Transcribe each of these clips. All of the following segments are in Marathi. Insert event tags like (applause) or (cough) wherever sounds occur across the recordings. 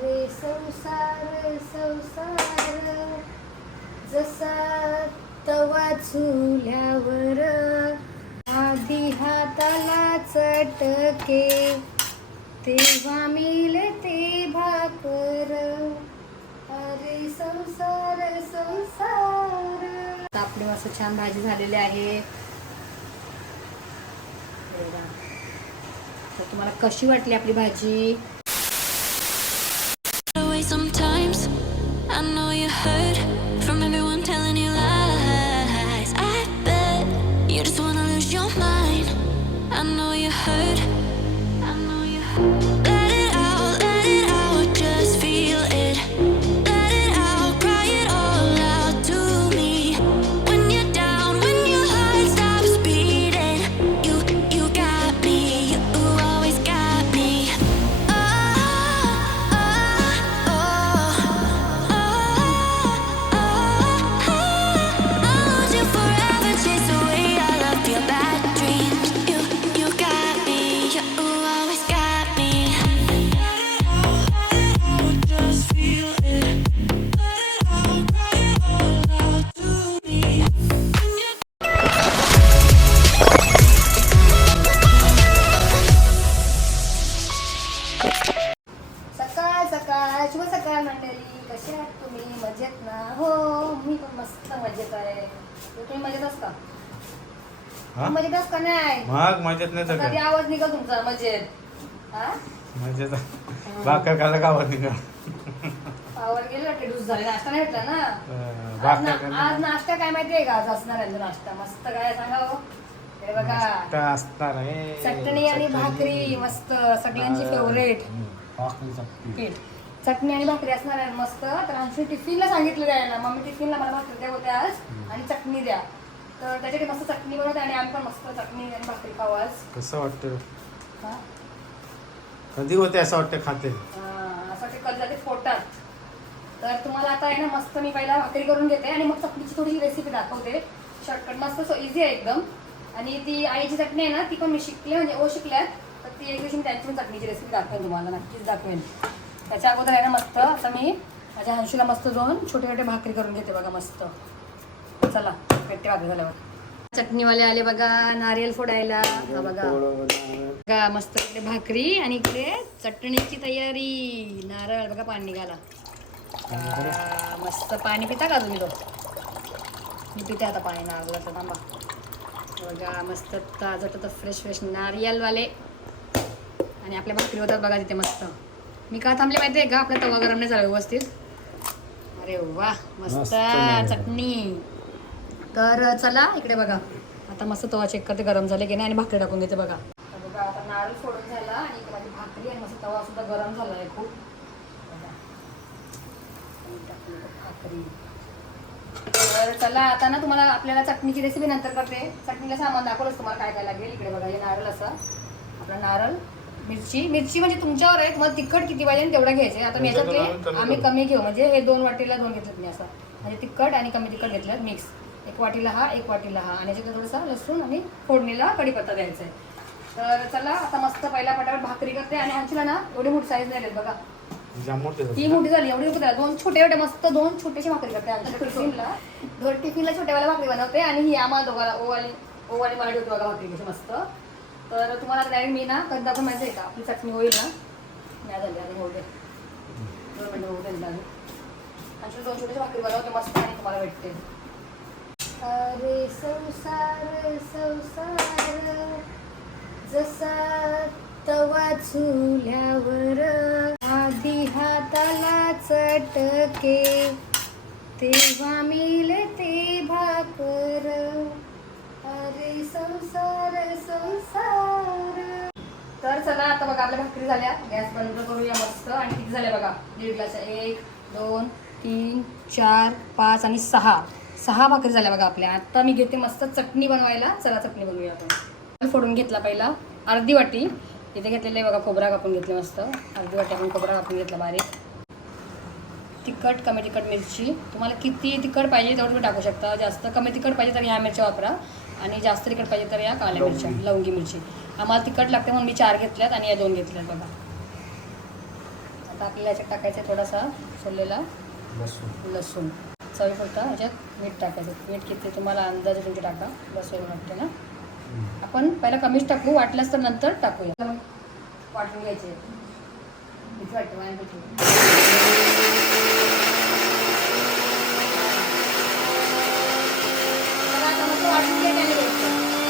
अरे संसार संसार. जसा तवा झुल्यावर आधी हाताला चटके तेव्हा मिळते भाकर. अरे संसार संसार. आपले आपली मस्त छान भाजी झालेली आहे. तर तुम्हाला कशी वाटली आपली भाजी? I know you heard. मजेत हा? मजेत भाकर खायला गावात निघा पावर गेले वाटते डूस झाले नाश्ता नाही भेटला ना? आज भाकर ना- खायला. आज नाश्ता काय माहितीये का? आज असणार आहे नाश्ता? मस्त काय सांगा हो बघा. नाश्ता असणार आहे. चटणी आणि भाकरी मस्त सगळ्यांची फेवरेट भाकरी चटणी. पीठ. चटणी आणि भाकरी असणार आहे मस्त. तर आमची टिफिनला सांगितलं द्यायला मम्मी टिफिनला मला भाकरी द्या होत्या आज. आणि चटणी द्या. तर त्याच्यासाठी मस्त चटणी बनवते आणि आम्ही पण मस्त चटणी आणि भाकरी खाऊ आज. कसं वाटतं? कधी होते असं वाटतं खाते? हा, असं ते कधी जाते पोटात. तर तुम्हाला आता आहे ना मस्त मी पहिला भाकरी करून घेते आणि मग चटणीची थोडी रेसिपी दाखवते. शॉर्टकट मस्त सो इझी आहे एकदम. आणि ती आईची चटणी आहे ना ती पण मी शिकले म्हणजे ओ शिकल्यात तर ती एक दिवशी मी त्यांची चटणीची रेसिपी दाखवेन तुम्हाला नक्कीच दाखवेन. त्याच्या अगोदर आहे ना मस्त आता मी माझ्या हंशीला मस्त दोन छोटे छोटे भाकरी करून घेते बघा मस्त. चला पेट्टे भाकरी झाल्यावर. चटणीवाले आले बघा नारियल फोडायला. हा बघा. बघा. मस्त इकडे भाकरी आणि इकडे चटणीची तयारी. नारळ बघा पाणी निघाला. मस्त पाणी पिता का तुम्ही तो? मी पिते आता पाणी नारळाचं थांबा. बघा मस्त ताजं तर फ्रेश फ्रेश नारियलवाले. आणि आपल्या भाकरी होतात बघा तिथे मस्त. मी का थांबले माहिती आहे का? आपला तवा गरम नाही झाला व्यवस्थित. अरे वा मस्त. चटणी. तर चला इकडे बघा. आता मस्त तवा चेक करते गरम झाले की नाही आणि भाकरी टाकून देते बघा. बघा आता नारळ फोडून झाला आणि इकडे माझी भाकरी आणि मस्त तवा सुद्धा गरम झाला आहे खूप. भाकरी तर चला आता ना तुम्हाला आपल्याला चटणीची रेसिपी नंतर करते. चटणीला सामान दाखवलंच तुम्हाला काय काय लागेल. इकडे बघा हे नारळ असं. आपला नारळ मिरची. मिरची म्हणजे तुमच्यावर आहे तुम्हाला तिखट किती पाहिजे आणि तेवढं घ्यायचं आता मी याच्यातले आम्ही. कमी घेऊ. म्हणजे हे दोन वाटीला दोन घेतलेत मी असं. म्हणजे तिखट आणि कमी तिखट घेतलं मिक्स. एक वाटीला हा एक वाटीला हा. आणि याच्यात थोडंसं लसूण आणि फोडणीला कढीपत्ता द्यायचा आहे तर चला आता मस्त पहिल्या पटापट भाकरी करते. आणि आमचीला ना एवढी मोठी साईज नाही बघा. जाम मोठे ती मोठी झाली एवढी झाली. दोन छोटे छोटे मस्त दोन छोटेशी भाकरी करते आमच्या (laughs) टिफिनला. दोन टिफिनला छोट्यावाला भाकरी बनवते. आणि ही आम्हाला दोघाला ओवाली ओवाली मला ठेवते बघा भाकरी कशी मस्त. तर तुम्हाला डायरेक्ट मी ना कधी दाखवून माहिती आहे का? आपली चटणी होईल ना. नाही झाली आणि होऊ दे दोन मिनटं होऊ दे आणि दोन छोटेशी भाकरी बनवते मस्त आणि तुम्हाला भेटते. अरे संसार संसार. जसा तवा झुल्यावर आधी हाताला चटके तेव्हा मिळते भाकर. अरे संसार संसार. तर चला आता बघा आपल्या भाकरी झाल्या. गॅस बंद करूया मस्त. आणि किती झाल्या बघा? दीड ग्लास. एक दोन तीन चार पाच आणि सहा. सहा भाकरी झाल्या बघा आपल्या. आता मी घेते मस्त चटणी बनवायला. चला चटणी बनवूया आपण. फोडून घेतला पहिला. अर्धी वाटी. इथे घेतलेले बघा खोबरा कापून घेतले मस्त. अर्धी वाटी आपण खोबरा कापून घेतला बारीक. तिखट कमी तिखट मिरची. तुम्हाला किती तिखट पाहिजे तेवढं तुम्ही टाकू शकता. जास्त कमी तिखट पाहिजे तर ह्या मिरच्या वापरा. आणि जास्त तिखट पाहिजे तर या काळ्या मिरच्या लवंगी. मिरची. आम्हाला तिखट लागते म्हणून मी चार घेतल्यात आणि या दोन घेतल्यात बघा. आता आपल्याला याच्यात टाकायचं आहे थोडासा सोललेला. लसूण. लसूण. चवीपुरता ह्याच्यात मीठ टाकायचं. मीठ किती तुम्हाला अंदाजे तुमची टाका. बस एवढं वाटते ना? आपण पहिला कमीच टाकू. वाटल्यास तर नंतर टाकूया. वाटून घ्यायचे. भीती वाटते मला.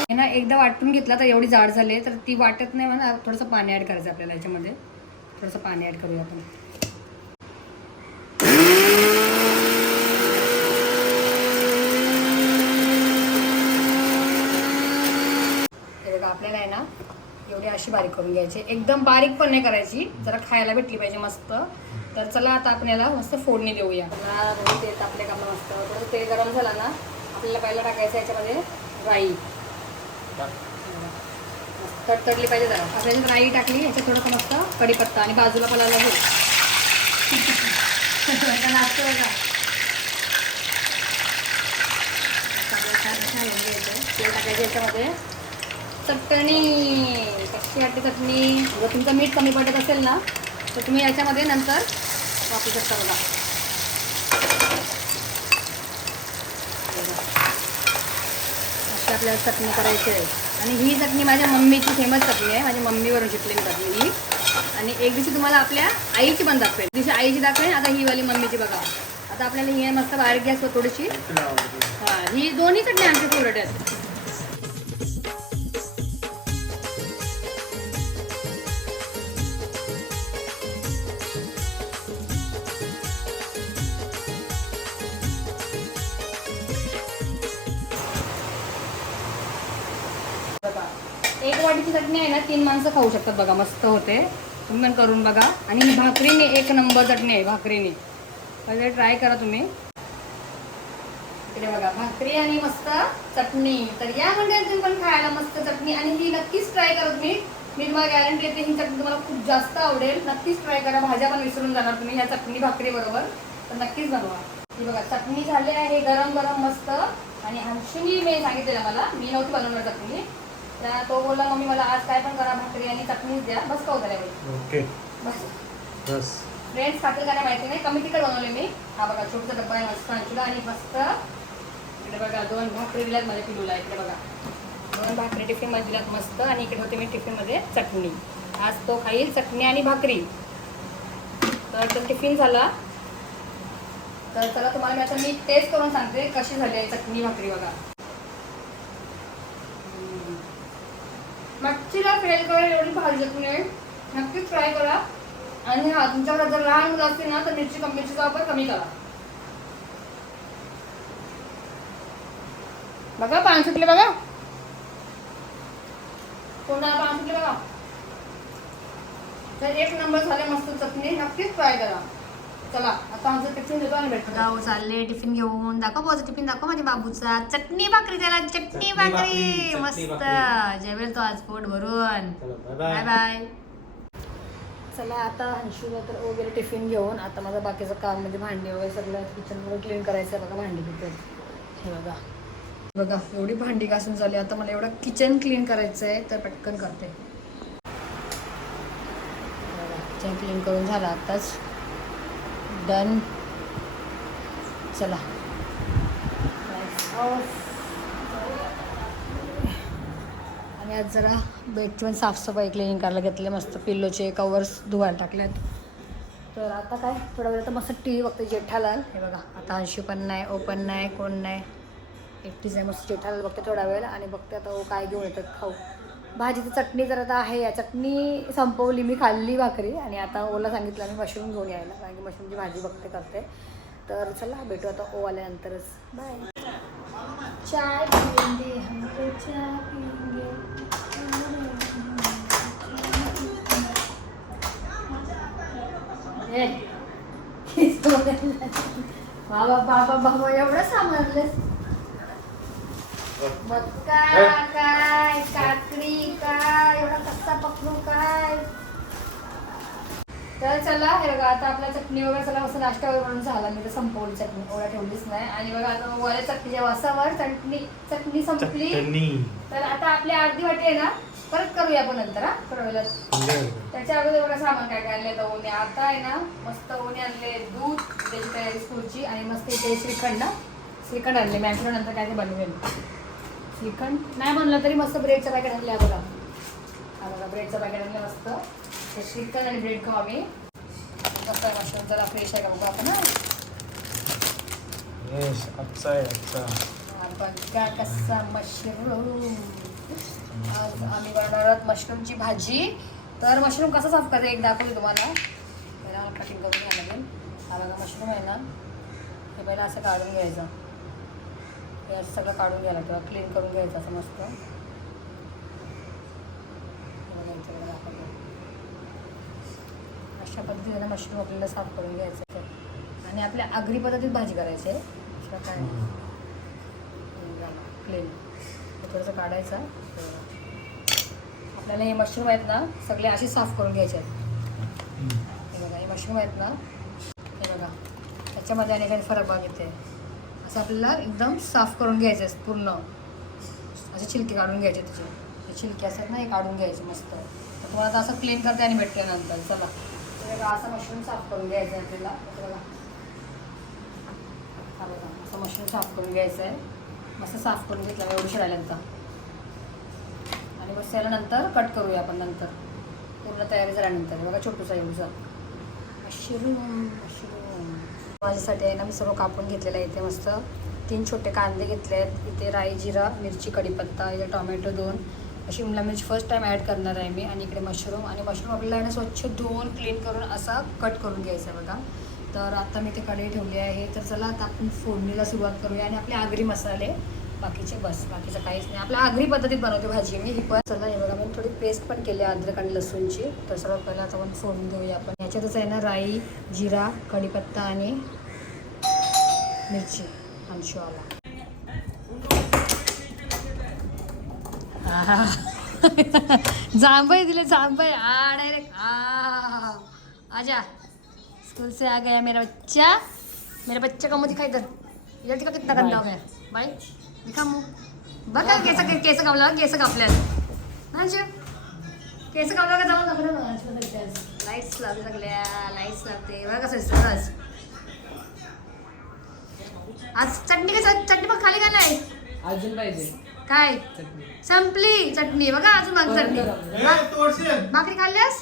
हे ना एकदा वाटून घेतला तर एवढी जाड झाली आहे, तर ती वाटत नाही म्हणा. थोडंसं पाणी ॲड करायचं आपल्याला याच्यामध्ये थोडंसं पाणी ॲड करूया आपण हे बघा आपल्याला आहे ना एवढी अशी बारीक करून घ्यायची. एकदम बारीक पण नाही करायची. जरा खायला भेटली पाहिजे मस्त. तर चला आता आपण याला मस्त फोडणी देऊया. पुन्हा तेल तापले का मस्त. थोडं तेल गरम झाला ना आपल्याला पहिला टाकायचं याच्यामध्ये राई. तडतडली पाहिजे जरा. आपल्याला राई टाकली याच्यात थोडंसं मस्त कढीपत्ता आणि बाजूला पलाला घेऊ नाचतो बघा तेल टाकायचं याच्यामध्ये. चटणी. कशी वाटते चटणी? जर तुमचं मीठ कमी पडत असेल ना तर तुम्ही याच्यामध्ये नंतर वापरू शकता बघा. अशी आपल्याला चटणी करायची आहे. आणि ही चटणी माझ्या मम्मीची फेमस चटणी आहे. माझ्या मम्मीवरून शिकली मी चटणी ही. आणि एक दिवशी तुम्हाला आपल्या आईची पण दाखवेल एक दिवशी आईची दाखवेल आता ही वाली मम्मीची बघा. आता आपल्याला ही मस्त बारीक गॅसवर थोडीशी. हा ही दोन्ही चटणी आमची फेवरेट आहेत एक वाटीची चटणी आहे ना तीन माणसं खाऊ शकतात बघा मस्त होते. तुम्ही पण करून बघा. आणि ही भाकरीने एक नंबर चटणी आहे भाकरीने. पहिले ट्राय करा तुम्ही. इकडे बघा भाकरी आणि मस्त चटणी. तर या म्हणजे तुम्ही पण खायला मस्त चटणी. आणि ही नक्कीच ट्राय करा तुम्ही. मी तुम्हाला गॅरंटी देते ही चटणी तुम्हाला खूप जास्त आवडेल. नक्कीच ट्राय करा. भाज्या पण विसरून जाणार तुम्ही ह्या चटणी भाकरी बरोबर. तर नक्कीच बनवा. ही बघा चटणी झाली आहे गरम गरम मस्त. आणि हंशीनी मी सांगितलेलं मला. मी नव्हती बनवणार चटणी. तर तो बोलला मम्मी मला आज काय पण करा भाकरी आणि चटणीच द्या. बस का होतं ओके. बस. बस. फ्रेंड्स खातील का नाही माहिती नाही. कमी तिखट बनवले मी. हा बघा छोटसा डब्बा आहे मस्त आणखीला आणि मस्त इकडे बघा दोन भाकरी दिल्यात माझ्या पिलूला. इकडे बघा. दोन भाकरी टिफिनमध्ये दिल्यात मस्त आणि इकडे होते मी टिफिनमध्ये चटणी. आज तो खाईल चटणी आणि भाकरी. तर तो टिफिन झाला. तर चला तुम्हाला मी आता मी टेस्ट करून सांगते कशी झाली आहे चटणी भाकरी बघा. मच्छीला फ्राय करायला एवढी भारी चटणी नक्कीच ट्राय करा. आणि हा तुमच्याकडे जर लहान मुलं असतील ना तर मिरची कंपनीचा वापर कमी करा. बघा पान सुटले बघा. कोणाला पान सुटले बघा. तर एक नंबर झाले मस्त चटणी. नक्कीच ट्राय करा. चला आता आमचं टिफिन देतो आणि भेटतो. जाऊ चालले टिफिन घेऊन दाखव माझा टिफिन दाखव माझ्या बाबूचा. चटणी भाकरी त्याला चटणी चटणी भाकरी. भाकरी, चटणी मस्त. भाकरी. जेवेल तो आज पोट भरून. चला बाय बाय बाय चला आता हंशूला तर वगैरे टिफिन घेऊन आता माझं बाकीचं काम म्हणजे भांडी वगैरे सगळं किचन वगैरे क्लीन करायचं आहे बघा भांडी किचन हे बघा. बघा एवढी भांडी घासून झाली आता मला एवढं किचन क्लीन करायचं आहे तर पटकन करते. किचन क्लीन करून झालं आताच. डन चला आणि आज जरा बेडची पण साफसफाई क्लिनिंग करायला घेतले मस्त पिल्लोचे कवर्स धुवायला टाकलेत. तर आता काय थोडा वेळ तर मस्त टी व्ही बघते जेठालाल. हे बघा आता अंशी पण नाही ओपन नाही कोण नाही. एकटीच आहे मस्त जेठालाल बघते थोडा वेळ आणि बघते आता काय घेऊन येतात खाऊ. भाजीची चटणी जर आता आहे या चटणी संपवली मी खाल्ली भाकरी आणि आता ओला सांगितलं मी मशरूम घेऊन यायला कारण की मशरूमची भाजी बघते करते तर चला भेटू आता ओ आल्यानंतरच बाय चाय पिएंगे हम चाय पिएंगे बाबा बाबा बाबा एवढं सामानलंस मक्का काय काकडी काय एवढा कच्चा पकडू काय? तर चला हे बघा आता आपला चटणी वगैरे चला मस्त नाश्ता वगैरे म्हणून झाला. मी तर संपवली चटणी ओळा ठेवलीच नाही. आणि बघा आता वाल्या चटणीच्या वासावर चटणी चटणी संपली. चटणी. तर आता आपली अर्धी वाटी आहे ना परत करूया आपण नंतर हा? थोड्या त्याच्या अगोदर बघा सामान काय काय आणले ओणी. आता आहे ना मस्त ओणी आणले दूध त्याची तयारी स्कूलची आणि मस्त इथे श्रीखंड. श्रीखंड आणले. मॅमकडे नंतर काय ते बनवेल श्रीखंड. नाही बनलं तरी मस्त ब्रेडचं पॅकेट आणले बघा. हा बघा ब्रेडचं पॅकेट आणलं मस्त. ते श्रीखंड आणि ब्रेड खाऊ आम्ही. कसं आहे मशरूम जरा फ्रेश आहे का बघा आपण येस आहे कसा मशरूम. आज आम्ही बनवणार आहोत मशरूमची भाजी. तर मशरूम कसं साफ करायचं एक दाखवते तुम्हाला. पहिला कटिंग करून घ्यायला लागेल हा बघा मशरूम आहे ना. हे पहिला असं काढून घ्यायचं. हे सगळं काढून घ्यायला किंवा क्लीन करून घ्यायचं असं मस्त. अशा पद्धतीने मशरूम आपल्याला साफ करून घ्यायचं आहे. आणि आपल्या आगरी पद्धतीत भाजी करायची आहे. दुसरं काय. प्लेन थोडंसं काढायचा आपल्याला हे मशरूम आहेत ना सगळे असे साफ करून घ्यायचे आहेत. हे बघा हे मशरूम आहेत ना हे बघा. त्याच्यामध्ये आणि काही फरक बघितले. असं आपल्याला एकदम साफ करून घ्यायचे आहेत पूर्ण. असे छिलके काढून घ्यायचे त्याचे. छिलके असतात ना हे काढून घ्यायचे मस्त. तर तुम्हाला आता असं क्लीन करते आणि भेटते नंतर. चला. हे बघा असं मशरूम साफ करून घ्यायचं आहे आपल्याला. बघा. असं मशरूम साफ करून घ्यायचं आहे. मस्त साफ करून घेतलं एवढं एवढी राहिल्यानंतर आणि मस्त याला नंतर कट करूया आपण नंतर. पूर्ण तयारी झाल्यानंतर. बघा छोटूसा एवढसा. Mushroom mushroom. माझ्यासाठी आहे ना मी सर्व कापून घेतलेलं आहे इथे मस्त. तीन छोटे कांदे घेतले आहेत. इथे राई जिरा मिरची कढीपत्ता इथे टोमॅटो दोन. शिमला मिरची फर्स्ट टाईम ॲड करणार आहे मी. आणि इकडे मशरूम आणि मशरूम आपल्याला आहे ना स्वच्छ धुवून क्लीन करून असा कट करून घ्यायचा आहे बघा. तर आता मी ते कढई ठेवली आहे. तर चला आता आपण फोडणीला सुरुवात करूया. आणि आपले आगरी मसाले. बाकीचे बस बाकीचं काहीच नाही. आपल्या आगरी पद्धतीत बनवते भाजी मी. ही पण चला हे बघा मी थोडी पेस्ट पण केली अद्रक आणि लसूणची. तर सर्वात पहिला आता आपण फोडून घेऊया आपण. ह्याच्यातच आहे ना राई जिरा कढीपत्ता आणि मिरची आणि शिवाला जांभई दिले जांभई आ डायरेक्ट आ. आजा. स्कूल से आ गया मेरा बच्चा. मेरा बच्चा का मुंह दिखाई इधर. इधर दिखा कितना गंदा हो गया. भाई मुंह बघा केस केस कापला केस कापल्यात. हा शिव केस कापला का जाऊन दाखवलं लाईट्स लावते सगळ्या लाईट्स लावते बघा कसं दिसतं आज. आज चटणी कसं चटणी पण खाली का नाही? अजून पाहिजे. काय? संपली चटणी. बघा अजून माग चटणी. भाकरी खाल्ल्यास?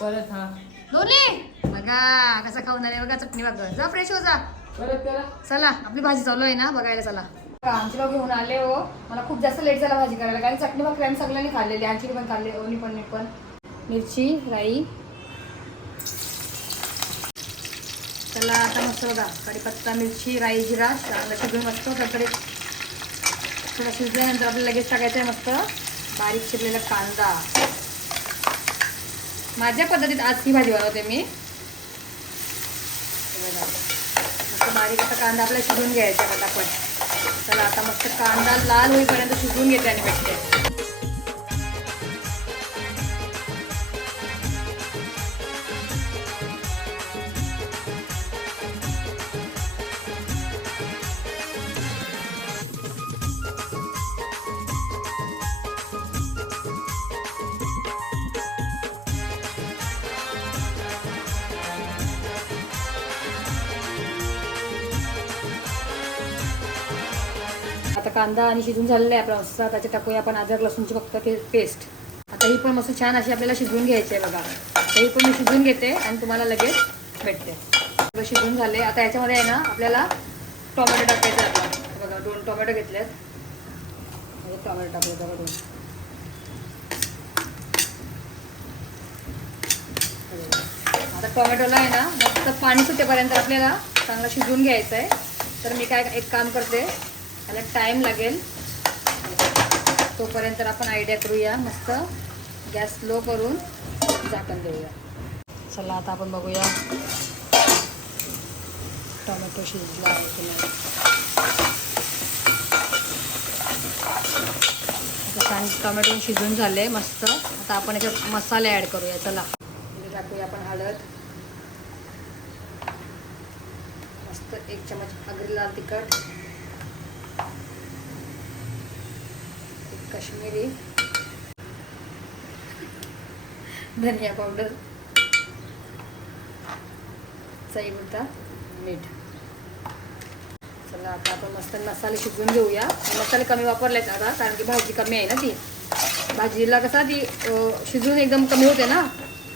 दोन्ही? बघा कसं खाऊन आले बघा चटणी बघा जा फ्रेश हो जा. चला आपली भाजी चालू आहे ना बघायला चला. आमची घेऊन आले हो. मला खूप जास्त लेट झाला भाजी करायला. कारण चटणी भाकरी आम्ही सगळ्यांनी खाल्लेली. आमची पण खाल्ली. ओली पण मी पण. मिरची राई. चला आता मस्त बघा. कढीपत्ता मिरची राई जिरा. चांगलं शिजून मस्त त्याकडे थोडं शिजल्यानंतर आपल्याला लगेच टाकायचं आहे मस्त. बारीक शिरलेला कांदा. माझ्या पद्धतीत आज ही भाजी बनवते मी. बघा. मस्त बारीक असा कांदा आपल्याला शिजून घ्यायचा पटापट. चला आता मस्त कांदा लाल होईपर्यंत शिजवून घेते आणि भेटते कांदा आणि शिजून झालेला आहे आपला मस्त त्याच्यात टाकूया आपण अद्रक लसूणची फक्त पेस्ट आता ही पण मस्त छान अशी आपल्याला शिजवून घ्यायची आहे बघा. तर ही पण मी शिजवून घेते आणि तुम्हाला लगेच भेटते. शिजून झाले. आता याच्यामध्ये आहे ना आपल्याला टोमॅटो टाकायचे आता. बघा दोन टोमॅटो घेतलेत. आहेत टोमॅटो टाकले बघा दोन. आता टोमॅटोला आहे ना मस्त पाणी सुटेपर्यंत आपल्याला चांगलं शिजवून घ्यायचं आहे तर मी काय एक काम करते. त्याला टाईम लागेल. तोपर्यंत आपण आयडिया करूया. मस्त गॅस स्लो करून झाकण देऊया. चला आता आपण बघूया. टोमॅटो शिजला आहे की नाही. छान टोमॅटो शिजून झाले मस्त. आता आपण याच्यात मसाले ॲड करूया. चला. टाकूया आपण हळद. मस्त एक चमच अगरी लाल तिखट. काश्मीरी. धनिया पावडर होता मीठ. चला आता आपण मस्त मसाले शिजवून घेऊया. मसाले कमी वापरलेत आता कारण की भाजी कमी आहे ना ती. भाजीला कसा ती शिजून एकदम कमी होते ना.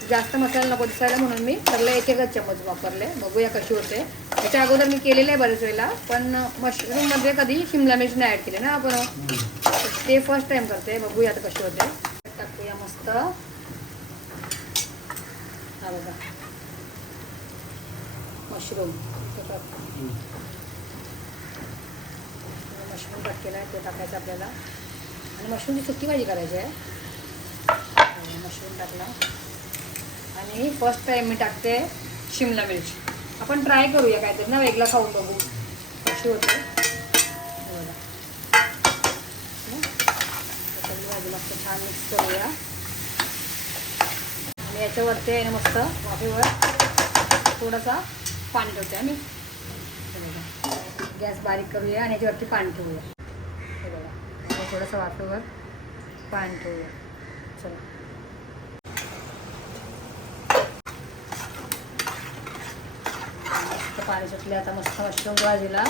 जास्त मसाला नको दिसायला म्हणून मी सगळे एक एकच चम्मच वापरले. बघूया कशी होते. त्याच्या अगोदर मी केलेलं आहे बरेच वेळेला पण मशरूममध्ये कधी शिमला मिरची नाही ॲड केली ना आपण. ते फर्स्ट टाइम करते बघूया आता कशी होते. टाकूया मस्त. हा बघा. मशरूम मशरूम कट केला आहे ते टाकायचं आपल्याला. आणि मशरूमची सुकी भाजी करायची आहे. मशरूम टाकला. आणि फर्स्ट टाईम मी टाकते शिमला मिरची. आपण ट्राय करूया काहीतरी. ना वेगळं खाऊन बघू. कशी होते? हे भाजी छान मिक्स करूया. आणि याच्यावरती आहे ना मस्त वाफेवर थोडासा पाणी ठेवते आम्ही. गॅस बारीक करूया आणि याच्यावरती पाणी ठेवूया. बघा. थोडंसं वाफेवर पाणी ठेवूया. चला. पाणी सुटले आता मस्त मशरूम भाजीला.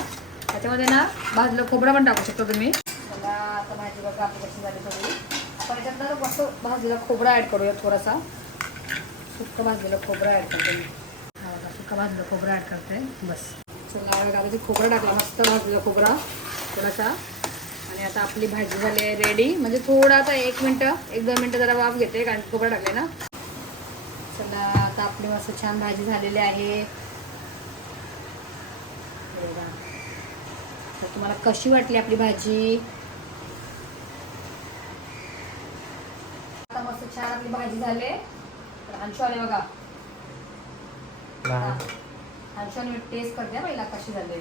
त्याच्यामध्ये ना भाजलं खोबरं पण टाकू शकतो तुम्ही. मला आता भाजी बघा आपली कशी झाली थोडी. आपण याच्यात मस्त भाजीला खोबरं ॲड करूया थोडासा. सुक्कं भाजलेलं खोबरं ॲड करते मी. हा बघा भाजलं खोबरं ॲड करते. बस. चला बघा खोबरं टाकलं. मस्त भाजलेलं खोबरा. थोडासा. आणि आता आपली भाजी झाली आहे रेडी म्हणजे थोडं आता एक मिनटं एक दोन मिनटं जरा वाफ घेते कारण खोबरं टाकले ना. चला आता आपली मस्त छान भाजी झालेली आहे हे बघा. तर तुम्हाला कशी वाटली आपली भाजी? आता मस्त छान आपली भाजी झाली. तर अंशू आले बघा. अंशू आणि मी टेस्ट करते पहिला कशी झाली.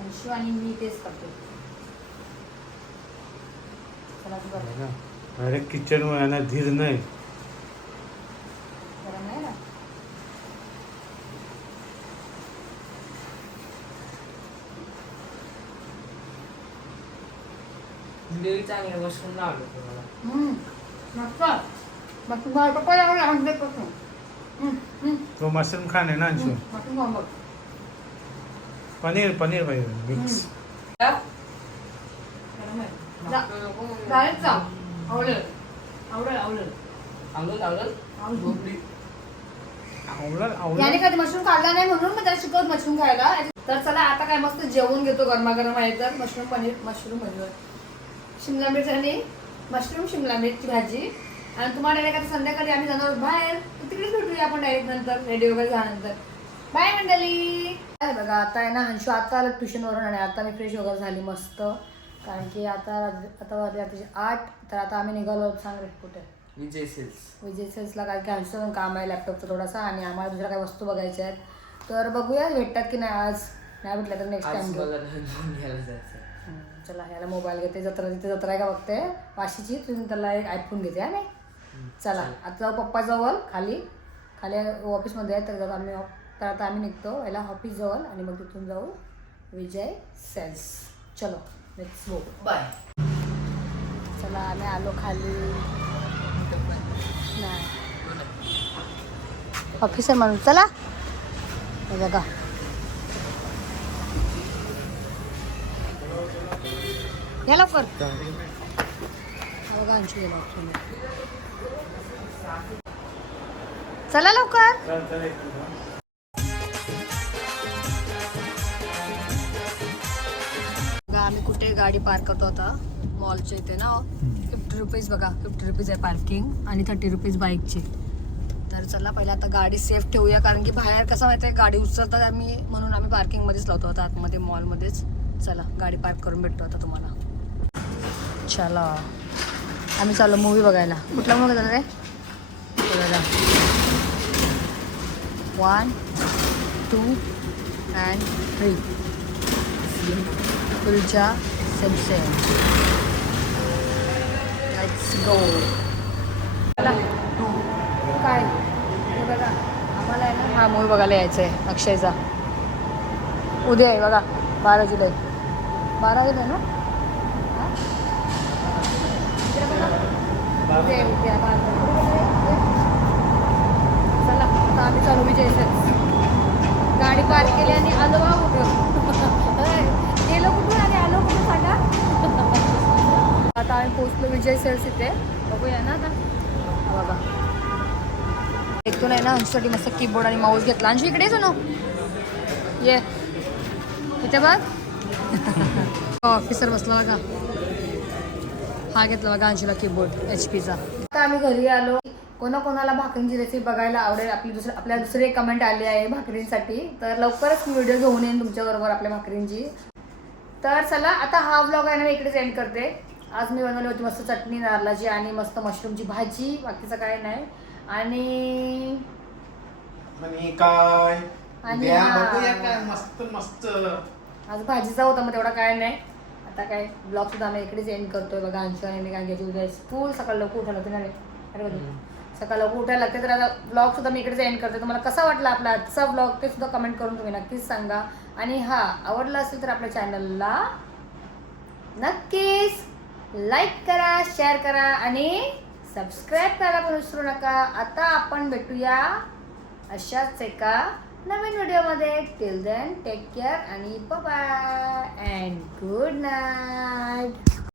अंशू आणि मी टेस्ट करते. अरे किचनमध्ये ना धीर नाही गरम आहे ना देवी चांगले मशरूम लावले तुम्हाला. मस्त. मस्त मला पप्पा हम्म, हम्म, तो मशरूम खाणे ना अंशू? खाऊन बघ. पनीर पनीर पाहिजे मिक्स. गरम आहे. जा- डायरेक्ट जा. आवडेल. आवडेल आवडेल. आवडत आवडेल. झोपली आवडलं याने आवडलं कधी मशरूम खाल्ला नाही म्हणून मी त्याला शिकवत मशरूम खायला. तर चला आता काय मस्त जेवण घेतो गरमागरम आहे तर. Mushroom paneer mushroom paneer. Shimla मिरची आणि मशरूम शिमला मिरची भाजी. आणि तुम्हाला डायरेक्ट आता संध्याकाळी आम्ही जाणार बाहेर. तिकडेच भेटूया आपण डायरेक्ट नंतर रेडी वगैरे झाल्यानंतर. बाय मंडळी. काय बघा आता आहे ना हंशू आता आलं ट्युशनवरून आणि आता मी फ्रेश वगैरे झाली मस्त. कारण की आता आता वाजले आठ. तर आता आम्ही निघालो. सांग रे कुठे? विजय सेल्स. विजय सेल्सला काय कॅन्सल काम आहे लॅपटॉपचं थोडासा आणि आम्हाला दुसऱ्या काही वस्तू बघायच्या आहेत. तर बघूया भेटतात की नाही आज. नाही भेटल्या तर नेक्स्ट टाइम चला ह्याला मोबाईल घेते जत्रा तिथे जत्रा आहे का बघते? वाशीची तुम्ही त्याला एक आयफोन घेते हा नाही? चला आता जाऊ पप्पा जवळ खाली. खाली ऑफिसमध्ये आहे तर जाऊ आम्ही तर आता आम्ही निघतो. याला ऑफिस जवळ आणि मग तिथून जाऊ विजय सेल्स. चलो लेट्स गो बाय चला आम्ही आलो खाली. नाही. ऑफिसर म्हणून चला. हे बघा. या लवकर. हा बघा अंशू गेला ऑफिसला. चला लवकर. बघा आम्ही कुठे गाडी पार्क करतो आता? मॉलच्या इथे ना फिफ्टी रुपीज बघा फिफ्टी रुपीज आहे पार्किंग आणि थर्टी रुपीज बाईकची तर चला पहिला आता गाडी सेफ ठेवूया कारण की बाहेर कसं माहिती आहे गाडी उचलतात आम्ही म्हणून आम्ही पार्किंगमध्येच लावतो आता आतमध्ये मॉलमध्येच चला गाडी पार्क करून भेटतो आता तुम्हाला. चला आम्ही चाललो मूवी बघायला. कुठला मूवी जाणार आहे? बघायला वन टू अँड थ्री तुलच्या सेमसेम लेट्स गो काय? बघा. आम्हाला आहे ना हा मूवी बघायला यायचं आहे अक्षयचा. उद्या आहे बघा. बारा जुलै बारा जुलै ना? हा? इकडे बघा. चला आता आम्ही चालू विजय गाडी पार्क केली आणि आलो बा कुठं? (laughs) गेलो कुठून आणि आलो कुठं सांगा? (laughs) आता आम्ही पोचलो विजय सेल्स इथे. बघूया ना आता. बाबा. बघा इथून आहे ना अंशसाठी मस्त कीबोर्ड आणि माऊस घेतला. आणि इकडे येतो ना ये. इथे बघ. (laughs) ऑफिसर बसला बघा. हा घेतला बघा अंशूला कीबोर्ड एच पीचा आता आम्ही घरी आलो. कोणा कोणाला भाकरींची रेसिपी बघायला आवडेल आपली दुसरं आपल्या दुसरी एक कमेंट आली आहे भाकरींसाठी. तर लवकरच मी व्हिडिओ घेऊन येईन तुमच्याबरोबर आपल्या भाकरींची. तर चला आता हा व्लॉग आहे ना मी इकडेच एंड करते. आज मी बनवली होती मस्त चटणी नारळाची आणि मस्त मशरूमची भाजी. बाकीचं काय नाही. आणि आणि काय? आणि आज भाजीचा होता मग तेवढा काय नाही. आता काय ब्लॉग सुद्धा आम्ही इकडेच एंड करतोय बघा अंशू आणि मी काय घ्यायची उद्या. स्कूल सकाळ लवकर उठायला होते ना रे. अरे सकाळ लवकर उठायला लागते तर आता ब्लॉग सुद्धा मी इकडेच एंड करते तुम्हाला कसा वाटला आपला आजचा ब्लॉग ते सुद्धा कमेंट करून तुम्ही नक्कीच सांगा. आणि हा आवडला असेल तर आपल्या चॅनलला नक्कीच लाईक करा शेअर करा आणि सबस्क्राईब करायला पण विसरू नका. आता आपण भेटूया अशाच एका नवीन व्हिडिओमध्ये टिल देन टेक केअर आणि बाय अँड गुड नाईट